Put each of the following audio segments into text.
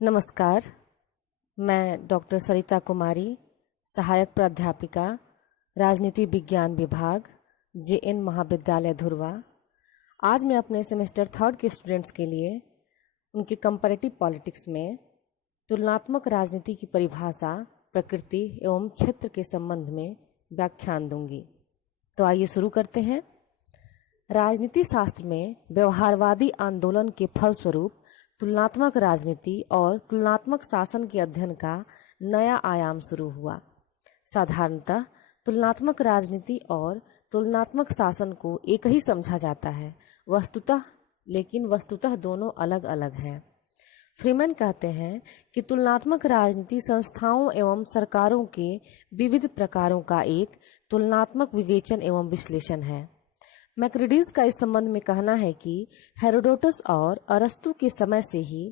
नमस्कार। मैं डॉक्टर सरिता कुमारी, सहायक प्राध्यापिका, राजनीति विज्ञान विभाग, JN महाविद्यालय धुर्वा। आज मैं अपने सेमेस्टर 3 के स्टूडेंट्स के लिए उनके कंपैरेटिव पॉलिटिक्स में तुलनात्मक राजनीति की परिभाषा, प्रकृति एवं क्षेत्र के संबंध में व्याख्यान दूंगी। तो आइए शुरू करते हैं। राजनीति शास्त्र में व्यवहारवादी आंदोलन के फलस्वरूप तुलनात्मक राजनीति और तुलनात्मक शासन के अध्ययन का नया आयाम शुरू हुआ। साधारणतः तुलनात्मक राजनीति और तुलनात्मक शासन को एक ही समझा जाता है, लेकिन वस्तुतः दोनों अलग अलग हैं। फ्रीमैन कहते हैं कि तुलनात्मक राजनीति संस्थाओं एवं सरकारों के विविध प्रकारों का एक तुलनात्मक विवेचन एवं विश्लेषण है। मैक्रेडीज का इस संबंध में कहना है कि हेरोडोटस और अरस्तु के समय से ही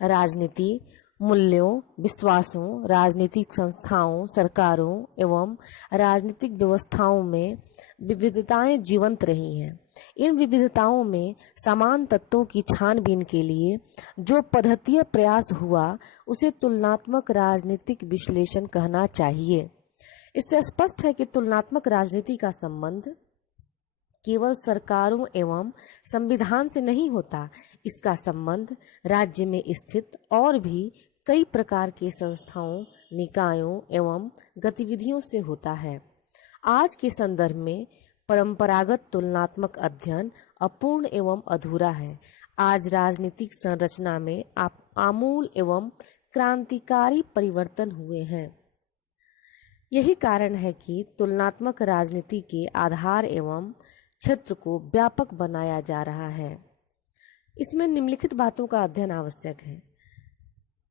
राजनीति, मूल्यों, विश्वासों, राजनीतिक संस्थाओं, सरकारों एवं राजनीतिक व्यवस्थाओं में विविधताएं जीवंत रही हैं। इन विविधताओं में समान तत्वों की छानबीन के लिए जो पद्धतीय प्रयास हुआ उसे तुलनात्मक राजनीतिक विश्लेषण कहना चाहिए। इससे स्पष्ट है कि तुलनात्मक राजनीति का संबंध केवल सरकारों एवं संविधान से नहीं होता, इसका संबंध राज्य में स्थित और भी कई प्रकार के संस्थाओं, निकायों एवं गतिविधियों से होता है। आज के संदर्भ में परंपरागत तुलनात्मक अध्ययन अपूर्ण एवं अधूरा है। आज राजनीतिक संरचना में आमूल एवं क्रांतिकारी परिवर्तन हुए हैं। यही कारण है कि तुलनात्मक राजनीति के आधार एवं क्षेत्र को व्यापक बनाया जा रहा है। इसमें निम्नलिखित बातों का अध्ययन आवश्यक है,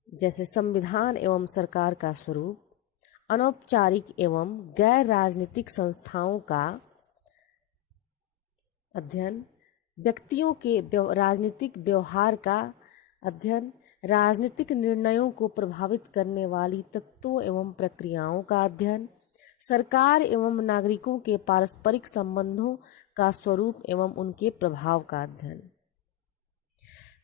जैसे संविधान एवं सरकार का स्वरूप, अनौपचारिक एवं गैर राजनीतिक संस्थाओं का अध्ययन, व्यक्तियों के राजनीतिक व्यवहार का अध्ययन, राजनीतिक निर्णयों को प्रभावित करने वाली तत्वों एवं प्रक्रियाओं का अध्ययन, सरकार एवं नागरिकों के पारस्परिक संबंधों का स्वरूप एवं उनके प्रभाव का अध्ययन।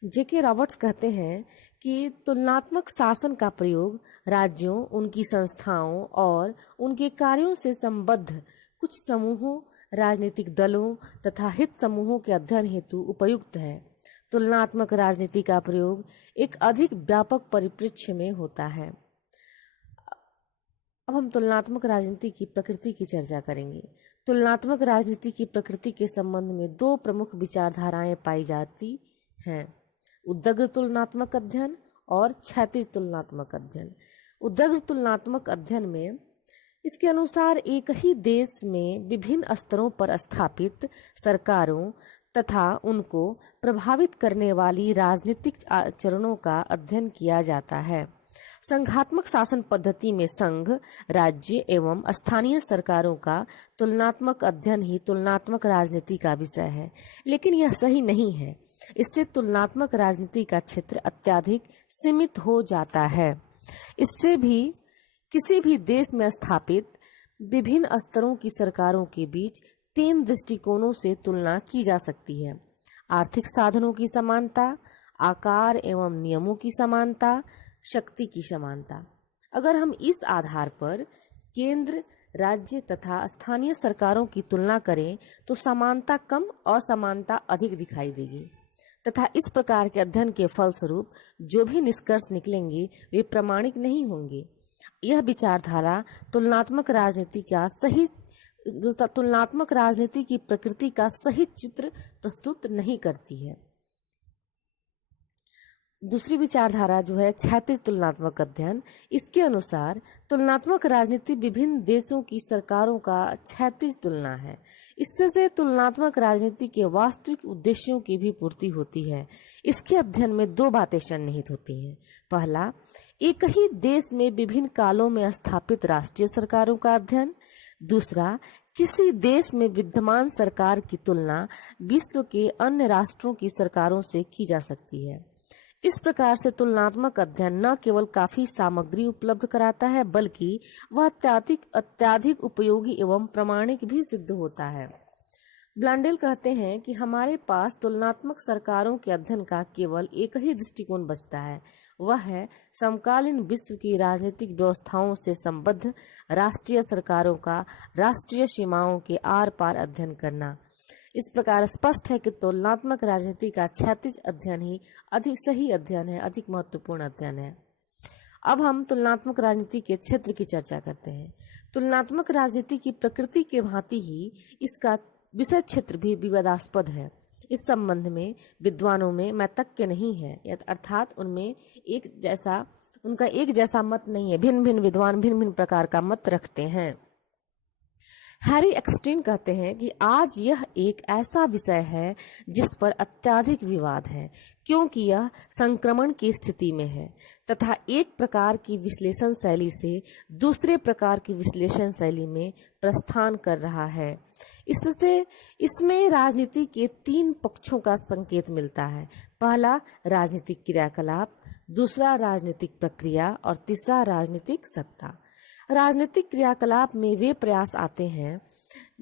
J.K. रॉबर्ट्स कहते हैं कि तुलनात्मक शासन का प्रयोग राज्यों, उनकी संस्थाओं और उनके कार्यों से संबद्ध कुछ समूहों, राजनीतिक दलों तथा हित समूहों के अध्ययन हेतु उपयुक्त है। तुलनात्मक राजनीति का प्रयोग एक अधिक व्यापक परिप्रेक्ष्य में होता है। अब हम तुलनात्मक राजनीति की प्रकृति की चर्चा करेंगे। तुलनात्मक राजनीति की प्रकृति के संबंध में दो प्रमुख विचारधाराएं पाई जाती हैं: उद्दग्र तुलनात्मक अध्ययन और क्षैतिज तुलनात्मक अध्ययन। उद्दग्र तुलनात्मक अध्ययन में इसके अनुसार एक ही देश में विभिन्न स्तरों पर स्थापित सरकारों तथा उनको प्रभावित करने वाली राजनीतिक आचरणों का अध्ययन किया जाता है। संघात्मक शासन पद्धति में संघ, राज्य एवं स्थानीय सरकारों का तुलनात्मक अध्ययन ही तुलनात्मक राजनीति का विषय है, लेकिन यह सही नहीं है। इससे तुलनात्मक राजनीति का क्षेत्र अत्यधिक सीमित हो जाता है। इससे भी किसी भी देश में स्थापित विभिन्न स्तरों की सरकारों के बीच 3 दृष्टिकोणों से तुलना की जा सकती है: आर्थिक साधनों की समानता, आकार एवं नियमों की समानता, शक्ति की समानता। अगर हम इस आधार पर केंद्र, राज्य तथा स्थानीय सरकारों की तुलना करें तो समानता कम, असमानता अधिक दिखाई देगी तथा इस प्रकार के अध्ययन के फलस्वरूप जो भी निष्कर्ष निकलेंगे वे प्रामाणिक नहीं होंगे। यह विचारधारा तुलनात्मक राजनीति की प्रकृति का सही चित्र प्रस्तुत नहीं करती है। दूसरी विचारधारा जो है क्षैतिज तुलनात्मक अध्ययन, इसके अनुसार तुलनात्मक राजनीति विभिन्न देशों की सरकारों का क्षैतिज तुलना है। इससे तुलनात्मक राजनीति के वास्तविक उद्देश्यों की भी पूर्ति होती है। इसके अध्ययन में 2 बातें सन्निहित होती हैं। पहला, एक ही देश में विभिन्न कालों में स्थापित राष्ट्रीय सरकारों का अध्ययन। दूसरा, किसी देश में विद्यमान सरकार की तुलना विश्व के अन्य राष्ट्रों की सरकारों से की जा सकती है। इस प्रकार से तुलनात्मक अध्ययन न केवल काफी सामग्री उपलब्ध कराता है, बल्कि वह अत्यधिक उपयोगी एवं प्रामाणिक भी सिद्ध होता है। ब्लांडेल कहते हैं कि हमारे पास तुलनात्मक सरकारों के अध्ययन का केवल एक ही दृष्टिकोण बचता है, वह है समकालीन विश्व की राजनीतिक व्यवस्थाओं से संबद्ध राष्ट्रीय सरकारों का राष्ट्रीय सीमाओं के आर पार अध्ययन करना। इस प्रकार स्पष्ट है कि तुलनात्मक राजनीति का क्षैतिज अध्ययन ही अधिक सही अध्ययन है, अधिक महत्वपूर्ण अध्ययन है। अब हम तुलनात्मक राजनीति के क्षेत्र की चर्चा करते हैं। तुलनात्मक राजनीति की प्रकृति के भांति ही इसका विषय क्षेत्र भी विवादास्पद है। इस संबंध में विद्वानों में मैतज्ञ नहीं है, अर्थात उनका एक जैसा मत नहीं है। भिन्न भिन्न विद्वान भिन्न भिन्न प्रकार का मत रखते हैं। हैरी एक्सटीन कहते हैं कि आज यह एक ऐसा विषय है जिस पर अत्यधिक विवाद है, क्योंकि यह संक्रमण की स्थिति में है तथा एक प्रकार की विश्लेषण शैली से दूसरे प्रकार की विश्लेषण शैली में प्रस्थान कर रहा है। इसमें राजनीति के 3 पक्षों का संकेत मिलता है। पहला राजनीतिक क्रियाकलाप, दूसरा राजनीतिक प्रक्रिया और तीसरा राजनीतिक सत्ता। राजनीतिक क्रियाकलाप में वे प्रयास आते हैं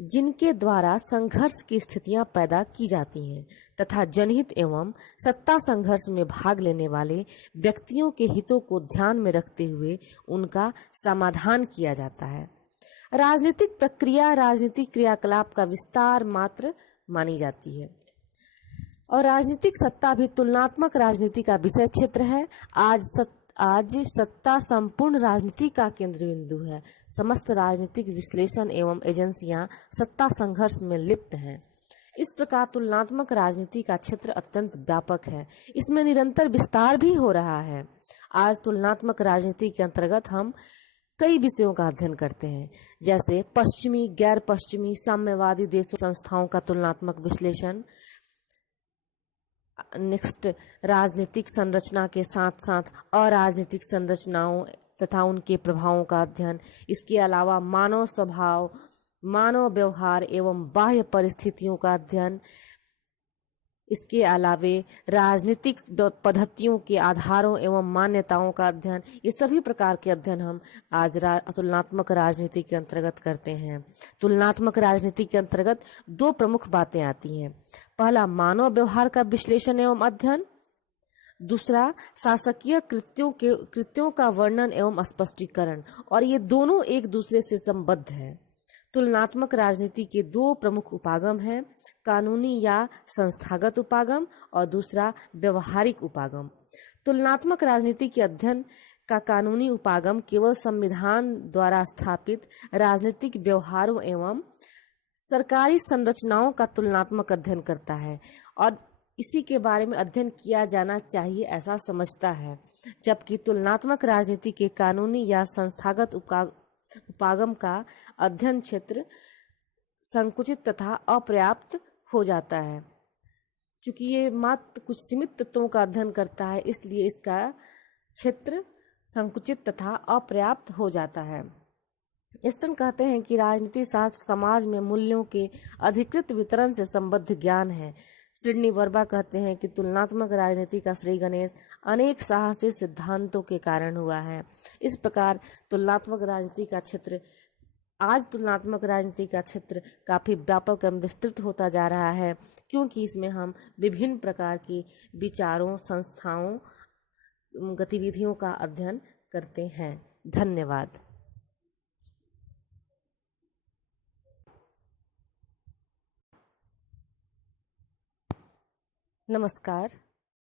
जिनके द्वारा संघर्ष की स्थितियां पैदा की जाती हैं तथा जनहित एवं सत्ता संघर्ष में भाग लेने वाले व्यक्तियों के हितों को ध्यान में रखते हुए उनका समाधान किया जाता है। राजनीतिक प्रक्रिया राजनीतिक क्रियाकलाप का विस्तार मात्र मानी जाती है और राजनीतिक सत्ता भी तुलनात्मक राजनीति का विषय क्षेत्र है। आज सत्ता संपूर्ण राजनीति का केंद्र बिंदु है। समस्त राजनीतिक विश्लेषण एवं एजेंसियां सत्ता संघर्ष में लिप्त हैं। इस प्रकार तुलनात्मक राजनीति का क्षेत्र अत्यंत व्यापक है। इसमें निरंतर विस्तार भी हो रहा है। आज तुलनात्मक राजनीति के अंतर्गत हम कई विषयों का अध्ययन करते हैं, जैसे पश्चिमी, गैर पश्चिमी, साम्यवादी देशों संस्थाओं का तुलनात्मक विश्लेषण। नेक्स्ट, राजनीतिक संरचना के साथ साथ अराजनीतिक संरचनाओं तथा उनके प्रभावों का अध्ययन। इसके अलावा मानव स्वभाव, मानव व्यवहार एवं बाह्य परिस्थितियों का अध्ययन। इसके अलावे राजनीतिक पद्धतियों के आधारों एवं मान्यताओं का अध्ययन। ये सभी प्रकार के अध्ययन हम आज तुलनात्मक राजनीति के अंतर्गत करते हैं। तुलनात्मक राजनीति के अंतर्गत 2 प्रमुख बातें आती हैं। पहला मानव व्यवहार का विश्लेषण एवं अध्ययन, दूसरा शासकीय कृत्यों का वर्णन एवं स्पष्टीकरण। और ये दोनों एक दूसरे से संबद्ध हैं। तुलनात्मक राजनीति के 2 प्रमुख उपागम हैं, कानूनी या संस्थागत उपागम और दूसरा व्यवहारिक उपागम। तुलनात्मक राजनीति के अध्ययन का कानूनी उपागम केवल संविधान द्वारा स्थापित राजनीतिक व्यवहारों एवं सरकारी संरचनाओं का तुलनात्मक अध्ययन करता है और इसी के बारे में अध्ययन किया जाना चाहिए ऐसा समझता है, जबकि तुलनात्मक राजनीति के कानूनी या संस्थागत उपागम का अध्ययन क्षेत्र संकुचित तथा अपर्याप्त हो जाता है। चूंकि ये मात्र कुछ सीमित तत्वों का अध्ययन करता है, इसलिए इसका क्षेत्र संकुचित तथा अपर्याप्त हो जाता है। एस्टन कहते हैं कि राजनीति शास्त्र समाज में मूल्यों के अधिकृत वितरण से संबद्ध ज्ञान है। सिडनी वर्बा कहते हैं कि तुलनात्मक राजनीति का श्री गणेश अनेक साहसी सिद्धांतों के कारण हुआ है। इस प्रकार तुलनात्मक राजनीति का क्षेत्र काफी व्यापक एवं विस्तृत होता जा रहा है, क्योंकि इसमें हम विभिन्न प्रकार की विचारों, संस्थाओं, गतिविधियों का अध्ययन करते हैं। धन्यवाद। नमस्कार।